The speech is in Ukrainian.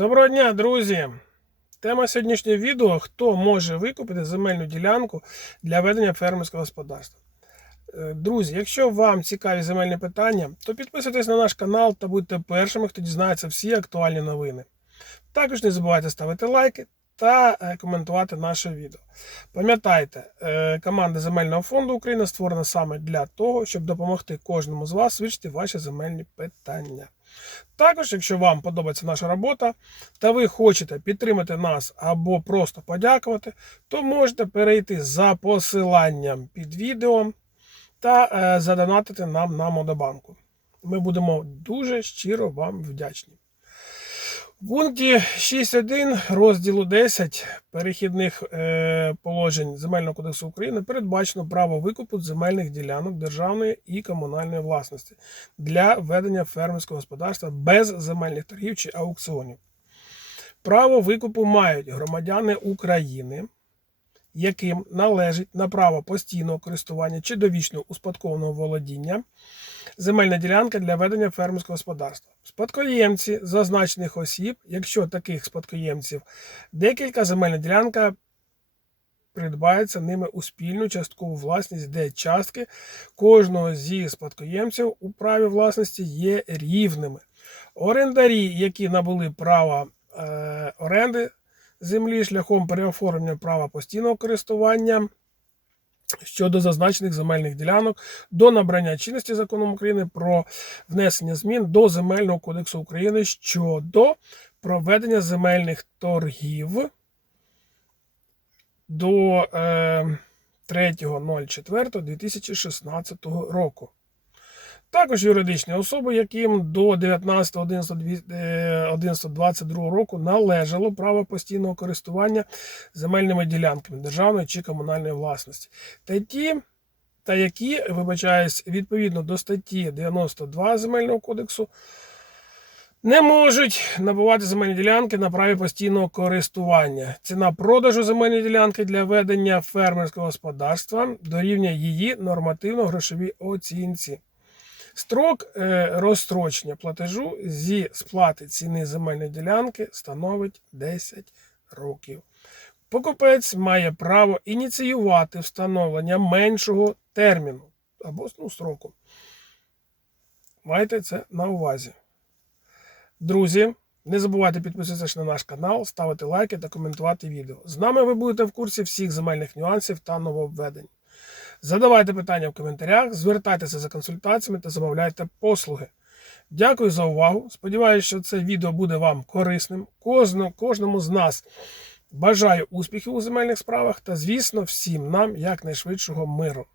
Доброго дня, друзі! Тема сьогоднішнього відео: хто може викупити земельну ділянку для ведення фермерського господарства. Е, Друзі, якщо вам цікаві земельні питання, то підписуйтесь на наш канал та будьте першими, хто дізнається всі актуальні новини. Також не забувайте ставити лайки та е, коментувати наше відео. Пам'ятайте, е, команда Земельного фонду України створена саме для того, щоб допомогти кожному з вас вирішити ваші земельні питання. Також, якщо вам подобається наша робота та ви хочете підтримати нас або просто подякувати, то можете перейти за посиланням під відео та е, задонатити нам на Модобанку. Ми будемо дуже щиро вам вдячні. В пункті 6.1 розділу 10 перехідних е, положень Земельного кодексу України передбачено право викупу земельних ділянок державної і комунальної власності для ведення фермерського господарства без земельних торгів чи аукціонів. Право викупу мають громадяни України, яким належить на право постійного користування чи довічного успадкованого володіння земельна ділянка для ведення фермерського господарства. Спадкоємці зазначених осіб, якщо таких спадкоємців декілька земельна ділянка придбається ними у спільну часткову власність, де частки кожного зі спадкоємців у праві власності є рівними. Орендарі, які набули права е, оренди землі шляхом переоформлення права постійного користування щодо зазначених земельних ділянок до набрання чинності законом України про внесення змін до Земельного кодексу України щодо проведення земельних торгів до е, 3.04.2016 року. Також юридичні особи, яким до 19.11.22 року належало право постійного користування земельними ділянками державної чи комунальної власності. Та ті, та які, вибачаюсь, відповідно до статті 92 Земельного кодексу, не можуть набувати земельні ділянки на праві постійного користування. Ціна продажу земельної ділянки для ведення фермерського господарства дорівнює її нормативно-грошовій оцінці. Строк е, розстрочення платежу зі сплати ціни земельної ділянки становить 10 років. Покупець має право ініціювати встановлення меншого терміну або ну, строку. Майте це на увазі. Друзі, не забувайте підписуватися на наш канал, ставити лайки та коментувати відео. З нами ви будете в курсі всіх земельних нюансів та нововведень. Задавайте питання в коментарях, звертайтеся за консультаціями та замовляйте послуги. Дякую за увагу. Сподіваюся, що це відео буде вам корисним. Кожному, з нас бажаю успіхів у земельних справах та, звісно, всім нам якнайшвидшого миру.